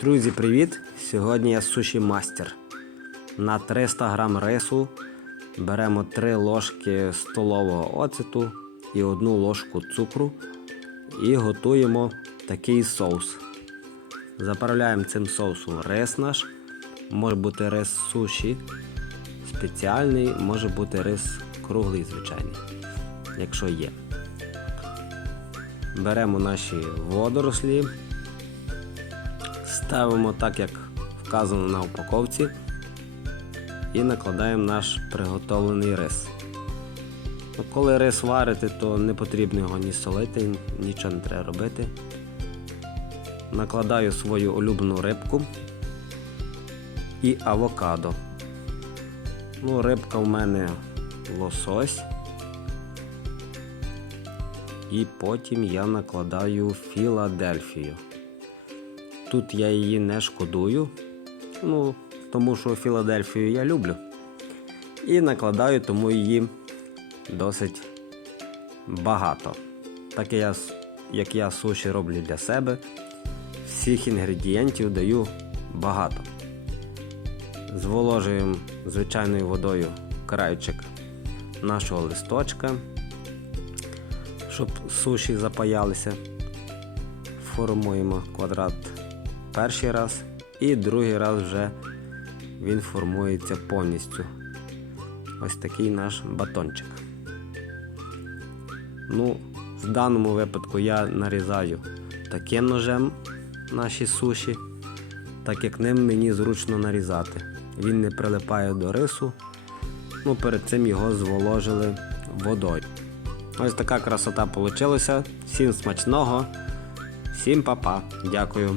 Друзі, привіт! Сьогодні я суші мастер. На 300 грам рису беремо 3 ложки столового оцету і 1 ложку цукру і готуємо такий соус. Заправляємо цим соусом рис наш. Може бути рис суші спеціальний, може бути рис круглий, звичайний, якщо є. Беремо наші водорослі, ставимо так, як вказано на упаковці, і накладаємо наш приготовлений рис. Ну, Коли рис варите, то не потрібно його ні солити, нічого не треба робити. Накладаю свою улюблену рибку і авокадо. Ну, рибка в мене лосось. І потім я накладаю Філадельфію. Тут я її не шкодую, ну, тому що Філадельфію я люблю. І накладаю тому її досить багато. Так я, як я суші роблю для себе, всіх інгредієнтів даю багато. Зволожуємо звичайною водою крайчик нашого листочка щоб суші запаялися. Формуємо квадрат перший раз і другий раз вже він формується повністю. Ось такий наш батончик. Ну, в даному випадку я нарізаю таким ножем наші суші, так як ним мені зручно нарізати. Він не прилипає до рису. Ну, перед цим його зволожили водою. Ось така красота вийшла. Всім смачного, всім па-па. Дякую.